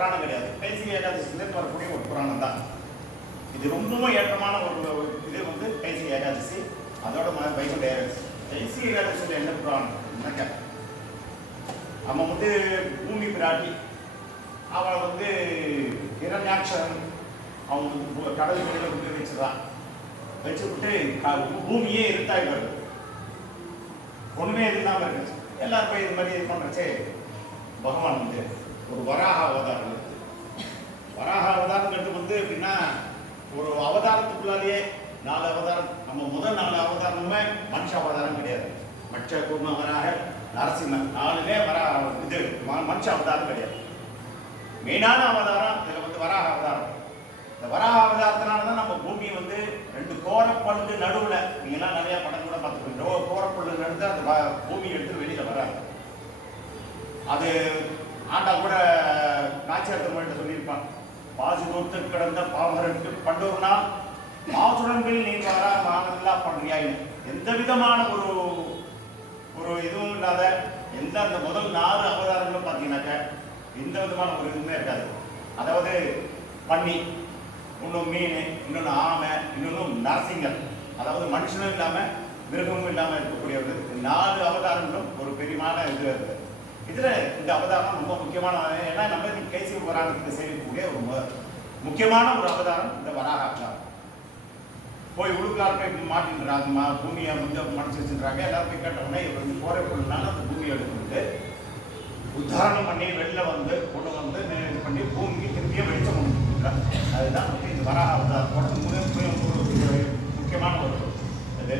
புராணம் கிடையாது. கைசிக ஏகாதசியிலேருந்து வரக்கூடிய ஒரு புராணம் தான் இது. ரொம்பவும் ஏற்றமான ஒரு இது வந்து கைசிக ஏகாதசி. அதோட வைகுண்ட ஏகாதசி. கைசிக ஏகாதசியில் என்ன புராணம் என்னங்க, நம்ம வந்து பூமி பிராட்டி அவளை வந்து இரண்யாட்சரன் அவங்க கடல் கடையில் விட்டு வச்சுதான் வச்சுக்கிட்டு பூமியே இருட்டாகி வருது, ஒண்ணுமே இல்லாமல் இருந்துச்சு. எல்லாரும் போய் இது மாதிரி இது பண்ணுறச்சே பகவான் வந்து ஒரு வராக அவதாரம் இருக்கு. வராக அவதாரங்கிறது வந்து எப்படின்னா ஒரு அவதாரத்துக்குள்ளாலேயே 4 அவதாரம். நம்ம முதல் 4 அவதாரமுமே மனுஷ அவதாரம் கிடையாது. மற்ற கூர்ம வராக நரசிம்மன் 4மே இது மனுஷ அவதாரம் கிடையாது. மெயினான அவதாரம் இதில் வந்து வராக அவதாரம். இந்த வராக அவதாரத்தினால தான் நம்ம பூமி வந்து 2 கோரப்பல்லு நடுவில், நீங்கள்லாம் நிறையா படம் கூட பார்த்துக்கோங்க, கோரப்பல்லு நடுத்து அந்த பூமி எடுத்து வெளியில் வராது. அது ஆண்டா கூட நாச்சியார் தமிழ்கிட்ட சொல்லியிருப்பான், பாசி நோத்து கிடந்த பாவரனுக்கு பண்டோர்னா மாசுரன்கள் நீ வரா மானல்லா பண்ணுறியாயின்னு. எந்த விதமான ஒரு இதுவும் இல்லாத எந்த அந்த முதல் 4 அவதாரங்களும் பார்த்தீங்கன்னாக்க எந்த விதமான ஒரு இதுவுமே இருக்காது. அதாவது பன்னி, இன்னொன்று மீன், இன்னொன்று ஆமை, இன்னொன்று நரசிங்கர், அதாவது மனுஷனும் இல்லாமல் மிருகமும் இல்லாமல் இருக்கக்கூடியது. 4 அவதாரங்களும் ஒரு பெரியமான இது இருக்குது. இதில் இந்த அவதாரம் ரொம்ப முக்கியமான, ஏன்னா நம்ம கைசிக புராணத்துக்கு செய்யக்கூடிய ஒரு முக்கியமான ஒரு அவதாரம் இந்த வராக அவதாரம். போய் உழுக்கார் போய் மாட்டின்றாங்க, பூமியை வந்து மறைச்சு வச்சுருக்காங்க. எல்லாரும் போய் கேட்டவுடனே இவர் வந்து போரை பொருள்னால அந்த பூமியை எடுத்துக்கிட்டு உத்தாரணம் பண்ணி வெளில வந்து கொண்டு வந்து இது பண்ணி பூமிக்கு திரும்பியே வெளிச்சம் கொடுத்துருக்காங்க. அதுதான் வந்து இந்த வராக அவதாரத்தோட முக்கியமான ஒரு இது.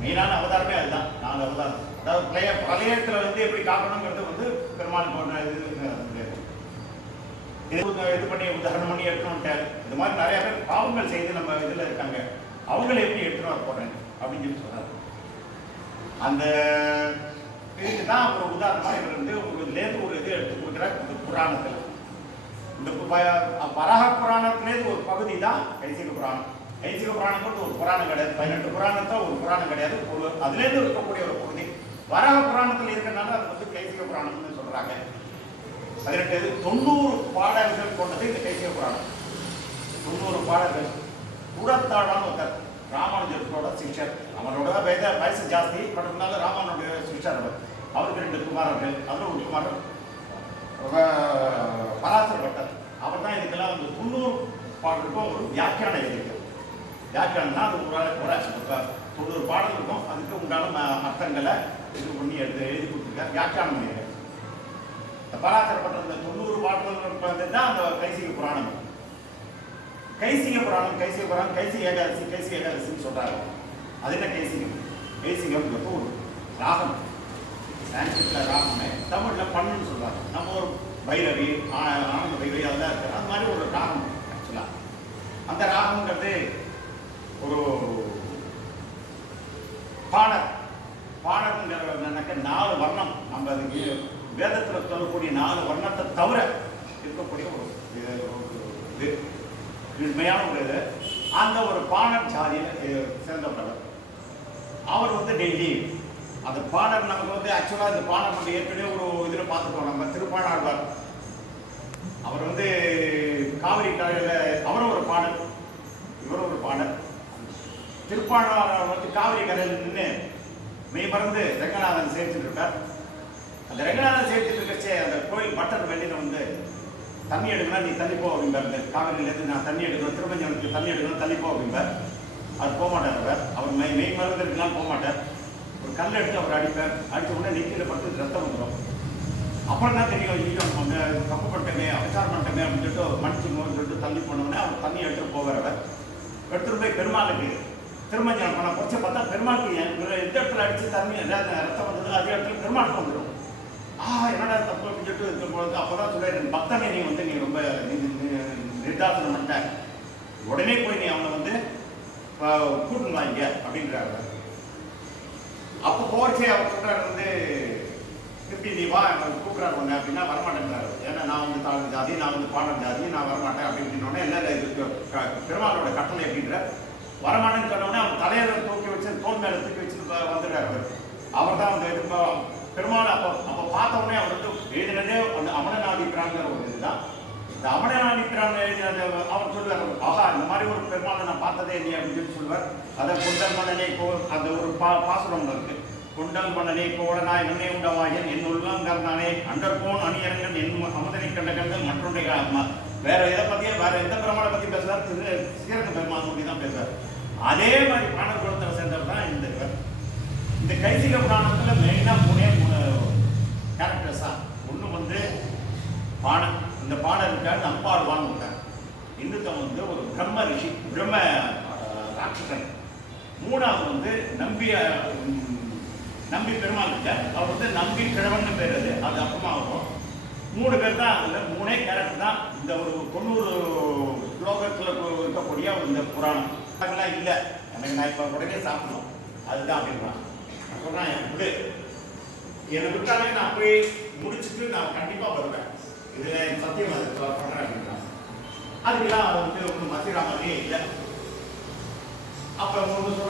மெயினான அவதாரமே அதுதான். 4 அவதாரம். அதாவது பழையத்தில் வந்து எப்படி காக்கணுங்கிறது வந்து பெருமாள் போன்ற இது பண்ணி உதாரணம் பண்ணி எடுத்துட்டு இது மாதிரி நிறைய பேர் பாவங்கள் செய்து நம்ம இதில் இருக்காங்க, அவங்களை எப்படி எடுத்துட்டு வர போறேன் அப்படின்னு சொல்லி சொல்றாரு. அந்த இதுக்கு தான் ஒரு உதாரணமாக இவர் வந்து இதுலேருந்து ஒரு இது எடுத்து கொடுக்குறார். இந்த புராணத்தில் இந்த வராக புராணத்துலேருந்து ஒரு பகுதி தான் கைசிக புராணம். கைசிக புராணம் மட்டும் ஒரு புராணம் கிடையாது, 18 புராணத்தை ஒரு புராணம் கிடையாது, ஒரு அதுலேருந்து இருக்கக்கூடிய ஒரு பகுதி. வராக புராணத்தில் இருக்கிறனால அது வந்து கைசிக புராணம்னு சொல்றாங்க. 90 பாடல்கள் கொண்டது இந்த கைசிக புராணம். 90 பாடல்கள். கூடத்தாழ்வான் ஒருத்தர் ராமானுஜரோட சிஷ்யர். அவரோட வயசு ஜாஸ்தி, பட் இருந்தாலும் ராமானுடைய சிஷ்யர் அவர். அவருக்கு 2 குமாரர்கள். அதில் ஒரு குமாரர் பராசர பட்டர். அவர் தான் இதுக்கெல்லாம் வந்து 90 பாடலுக்கும் ஒரு வியாக்கியானம் எழுதியிருக்கார். வியாக்கியானம்னா அது ஒரு 90 பாடல் இருக்கும், அதுக்கு உண்டான அர்த்தங்களை இது பண்ணி எழுதி கொடுத்துருக்கார், வியாக்கியானம் பண்ணியிருக்கார். இந்த பராசரப்பட்ட இந்த 90 பாடல்கள் தான் அந்த கைசிக புராணம். கைசிக புராணம் கைசிக ஏகாதசின்னு சொல்றாங்க. அது என்ன கைசிகம்? கைசிகம்ங்கிறது ஒரு ராகம். சான்ஸ்கிரிட்ல ராகமே, தமிழ்ல பண்ணுன்னு சொல்றாங்க. நம்ம ஒரு பைரவி, ஆனந்த பைரவி அதெல்லாம் இருக்கு. அது மாதிரி ஒரு ராகம் ஆக்சுவலா. அந்த ராகம்ங்கிறது ஒரு பாடல்ங்கிறனாக்க 4 வர்ணம். நம்ம அதுக்கு வேதத்தில் சொல்லக்கூடிய 4 வர்ணத்தை தவிர இருக்கக்கூடிய ஒரு இது உண்மையான ஒரு இது. அந்த ஒரு பாணர் ஜாதியில் சேர்ந்தவர். அவர் வந்து டெய்லி அந்த பாணர் நமக்கு வந்து ஆக்சுவலாக இந்த பாணர் நம்ம ஏற்கனவே ஒரு இதில் பார்த்துக்கோம். நம்ம திருப்பாணாழ்வார் அவர் வந்து காவிரி கரையில் அவரும் ஒரு பாணர், இவரும் ஒரு பாணர். திருப்பாணாழ்வார் வந்து காவிரி கரையில் நின்று மெய் மறந்து ரெங்கநாதன் சேர்த்துட்டு இருக்கார். அந்த ரெங்கநாதன் சேர்த்துட்டு இருக்கச்சே அந்த கோயில் பட்டர் வெளியில் வந்து தண்ணி எடுக்கணும், நீ தண்ணி போ அப்படிம்பார். காவிரியிலேருந்து நான் தண்ணி எடுக்கணும், திருமஞ்சனுக்கு தண்ணி எடுக்கணும், தண்ணி போ அப்படிம்பார். அது போக மாட்டார். அவர் மெய் மருந்து இருக்கலாம் போக மாட்டார். ஒரு கல் எடுத்து அவர் அடிப்பார். அடித்த உடனே நெத்தியில் படுத்து ரத்தம் வந்துடும். அப்புறம் தான் தெரியும், ஐயோ நம்ம தப்பு பண்ணிட்டோமே, அபச்சாரம் பண்ணிட்டோமே அப்படின்னு சொல்லிட்டு மன்னிச்சுங்கன்னு சொல்லிட்டு தண்ணி போனோடனே அவர் தண்ணி எடுத்துகிட்டு போகிறவர் எடுத்துகிட்டு போய் பெருமாளுக்கு திருமஞ்சனம் பண்ண குறைச்ச பார்த்தா பெருமாளுக்கு எந்த இடத்துல அடித்து தண்ணி ரத்தம் வந்தது அதே இடத்துல பெருமாளுக்கு வந்துடும். என்னடா தப்பு அப்படின்னு சொல்லிட்டு இருக்கும்பொழுது அப்போ தான் சொல்லிடுறேன், பக்தனை நீ வந்து நீ ரொம்ப நிர்தாசனம் பண்ணிட்ட, உடனே போய் நீ அவனை வந்து கூட்டுங்களா இங்க அப்படின்றாரு. அப்போ போர்ச்சே அவர் சொல்றாரு வந்து திருப்பி நீ வா கூப்பிட்றாரு ஒன்று அப்படின்னா வரமாட்டேங்கிறாரு. ஏன்னா நான் வந்து தாழ்ந்த ஜாதி, நான் வந்து பாடல் ஜாதி, நான் வரமாட்டேன் அப்படின்னோடனே எல்லாரும் இது பெருமாளோட கட்டளை அப்படின்ற வரமாட்டேன்னு சொன்னோடனே அவன் தலையில தூக்கி வச்சு தோல் மேலே தூக்கி வச்சு வந்துடுறாரு. அவர் தான் வந்து பெருமாள் அப்போ பார்த்தோடனே அவர் வந்து எழுதினதே அந்த அமரநாதிக்கிறாங்கிற ஒரு இதுதான். இந்த அவனானித்ரான் அவர் சொல்லுவார், ஆஹா இந்த மாதிரி ஒரு பெருமாளை நான் பார்த்ததே இல்லையே அப்படின்னு சொல்லி சொல்லுவார். அதை கொண்டல் மன்னனை அந்த ஒரு பாசுரம் இருக்கு. கொண்டல் மன்னனை கோடனாய் வெண்ணை உண்டவாயன் என் உள்ளங்கர்னானே அண்டர்கோன் அணியரங்கன் என் அமுதனை கண்ட கண்கள் மற்றொன்றை வேற எதை பத்தியும் வேற எந்த பெருமாளை பத்தி பேசுறாரு, ஸ்ரீரங்க பெருமாள் பத்தி தான் பேசுறாரு. அதே மாதிரி பாணர் குலத்தை சேர்ந்தவர் தான் இந்த இவர். இந்த கைசிக புராணத்துல மெயினா மூணு கேரக்டர்ஸா. ஒண்ணு வந்து பாணர். இந்த பாணர் இருக்காரு நம்பாழ்வான்னு இருக்கார். இன்னொருத்தன் வந்து ஒரு பிரம்ம ரிஷி, பிரம்ம ராட்சசன். மூணாவது வந்து நம்பி பெருமாள் இருக்கார். அவர் வந்து நம்பி கிழவன் பேர், அது அப்புறமா வரும். 3 பேர் தான், அதுல 3 கேரக்டர் தான் இந்த ஒரு 90 ஸ்லோகத்துல இருக்கக்கூடிய இந்த புராணம். அதெல்லாம் இல்லை, எனக்கு நான் இப்போ உடனே சாப்பிடணும் அதுதான் அப்படின்றான். நான் சொல்றேன், எனக்கு என்னை விட்டாலே நான் போய் முடிச்சுட்டு நான் கண்டிப்பா வருவேன், இதுல சத்தியம் அது பண்றேன் அப்படின்றான். அதுக்கெல்லாம் வந்து ஒன்றும் மத்திரா மாதிரியே இல்லை. அப்ப